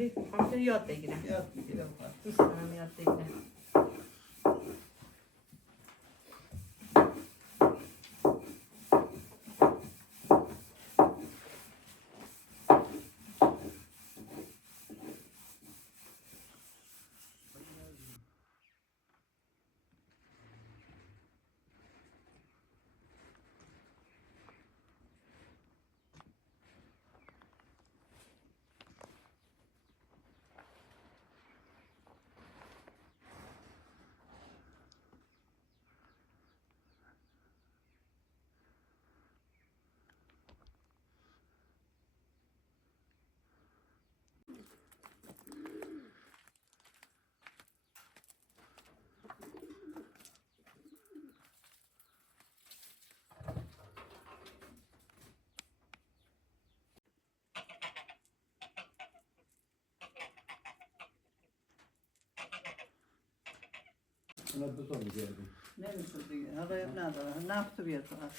ولی میخوام که یاد بگیرم. یاد میگیرم. دوست دارم یاد بگیرم. اونا دو تا میگردیم. نمیشد دیگه. حالا اب نداره. نفت بیار فقط.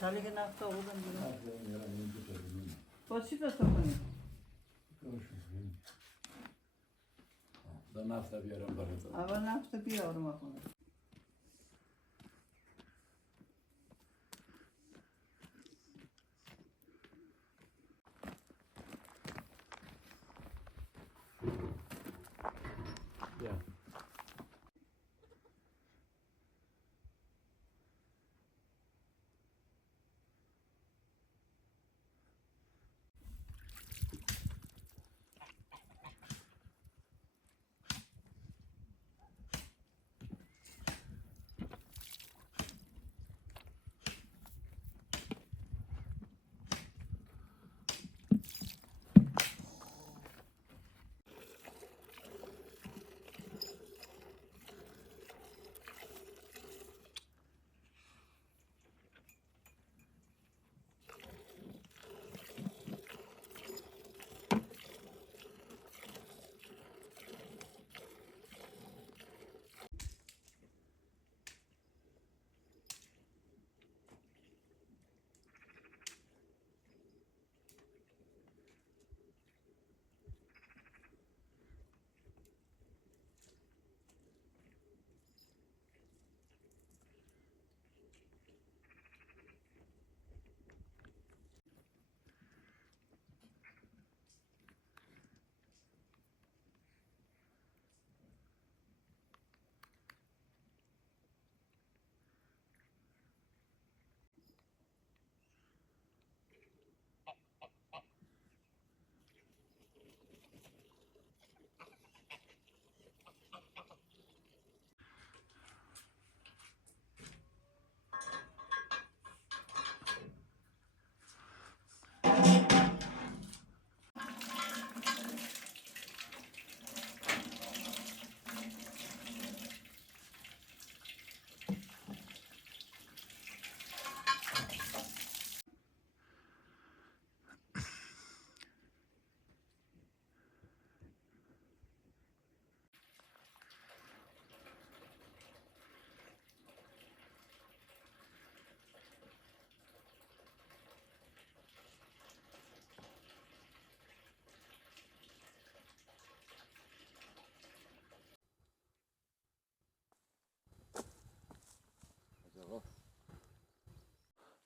چالی که نفت آوردم بیرون. با چی بسته کنیم؟ دو نفت بیارم برای تو. اول نفت بیارم اخونه. بیا.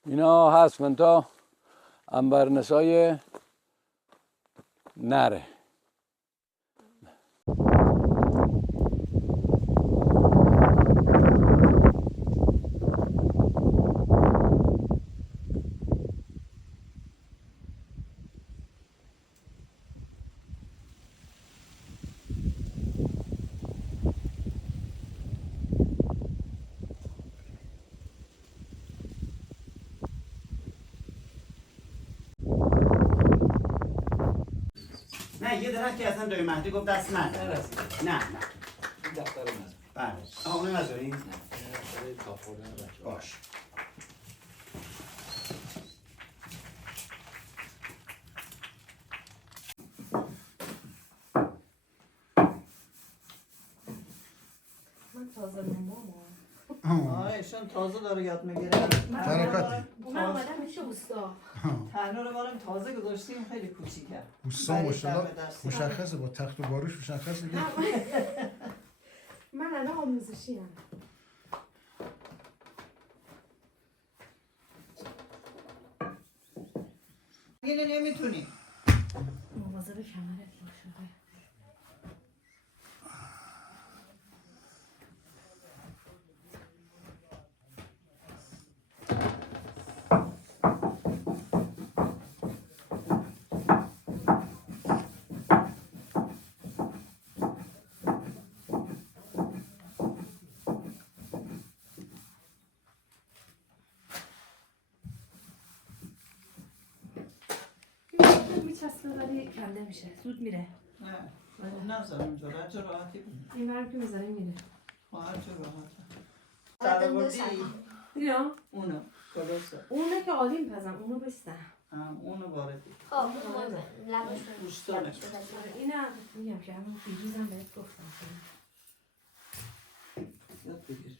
اینا هست منتها انبرنسای نره. نه یه درخت که اصلا دایی مهدی گفت دست من. نه نه این دفتر من. بله آه اونه نذاریم؟ نه این دفتر کافورن بچه باش من تازه ماما ایشون تازه داره یاد میگیره. برکاتی. من اومدم میشه اوستا. تنها رو برام تازه گذاشتیم خیلی کوچیکه. اوستا ماشاءالله مشخصه با تخت و باروش مشخصه که من الان آموزشی هم. اینه نمیتونی. مواظب کمرت باش. میچسبه ولی کنده میشه. زود میره. نه نذار اونجا هرچه راحتی بود. این برم که میذاره میره. هرچه راحته. سر بردی یا اونو درسته. اونه که عالی میپزم. اونو بستم. اونو واردی. خب لبش دوستانه. اینم میگم که همون دیروزم بهت گفتم. یاد بگیری.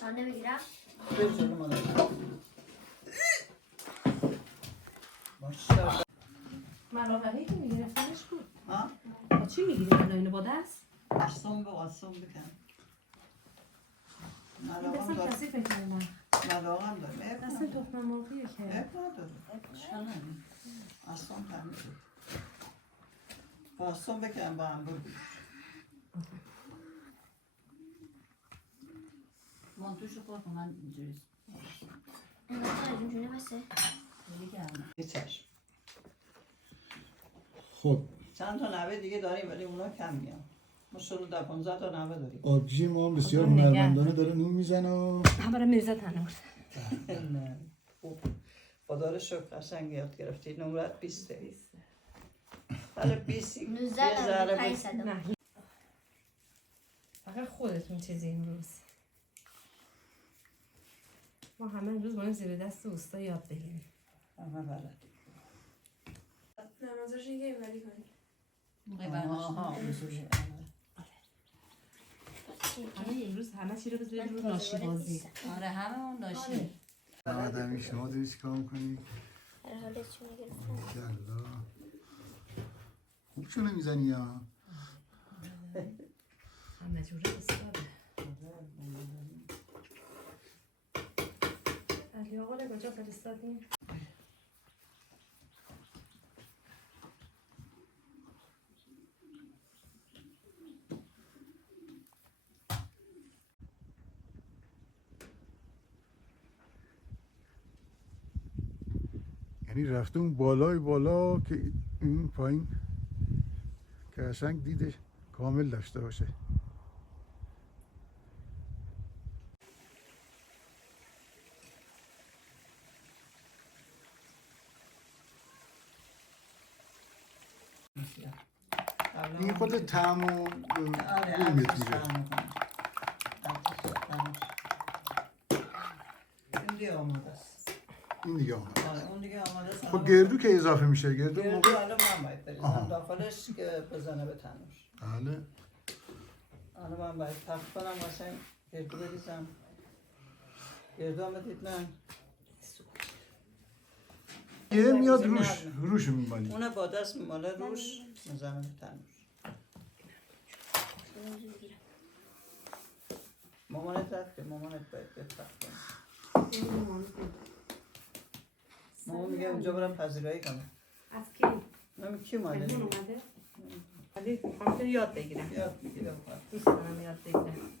چانه بگیرم برو جلو مادر. ماشاءالله. مراقبه که میگرفتنش بود. ها؟ با چی میگیری الان اینو با دست؟ آسون بکن. دستم کسی فکر کردم. ملاقم داریم. دست تخمه مرغیه که. نداره. آسون تمیزه. آسون بکن با هم بگیر. مانتوشو پر کن من اینجوری اینجوری بسه خیلی گرمه. چشم. خب چند تا نوه دیگه داریم ولی اونا کم میان. ما شروع در 15 تا نوه داریم. آبجی ما هم بسیار هنرمندانه داره نون میزنه و همه میرزه تنور. نه. خوب. خدا رو شکر قشنگ یاد گرفتی. نمرت 20. حالا 20 یه 19 ذره 500 نه فقط خودتون چیزی امروز. ما همه امروز باید زیر دست اوستا یاد بگیریم. همه بلد. نمازش یه ایمالی کنیم. موقع آها. برنامه همه امروز همه چی رو بذارید رو ناشی بازی. آره همه اون ناشی. آدمی شما داری چی کار میکنی؟ هر حالت چون گرفتم یالا خوب چونه میزنی یا؟ همه جوره استاده. علی آقا رو کجا فرستادیم؟ یعنی رفته اون بالای بالا که این پایین که قشنگ دیده کامل داشته باشه. این خود طعم و بویت میده. این دیگه آماده است. این دیگه آمده. اون دیگه آماده است. خب گردو که اضافه میشه گردو گردو موقع الان من باید بریزم داخلش که بزنه به تنور. بله الان من باید پخت کنم واسه گردو بریزم. گردو هم بدید نه. یه میاد روش میمالی. اونه با دست میماله روش میزنه به تنور. مامانت رفت که مامانت باید بفرد کنه. مامان میگه اونجا برم پذیرایی کنم. از کی؟ نمی کی اومده؟ مهمون اومده؟ ولی هم که یاد بگیرم. یاد میگیرم. دوست دارم یاد بگیرم.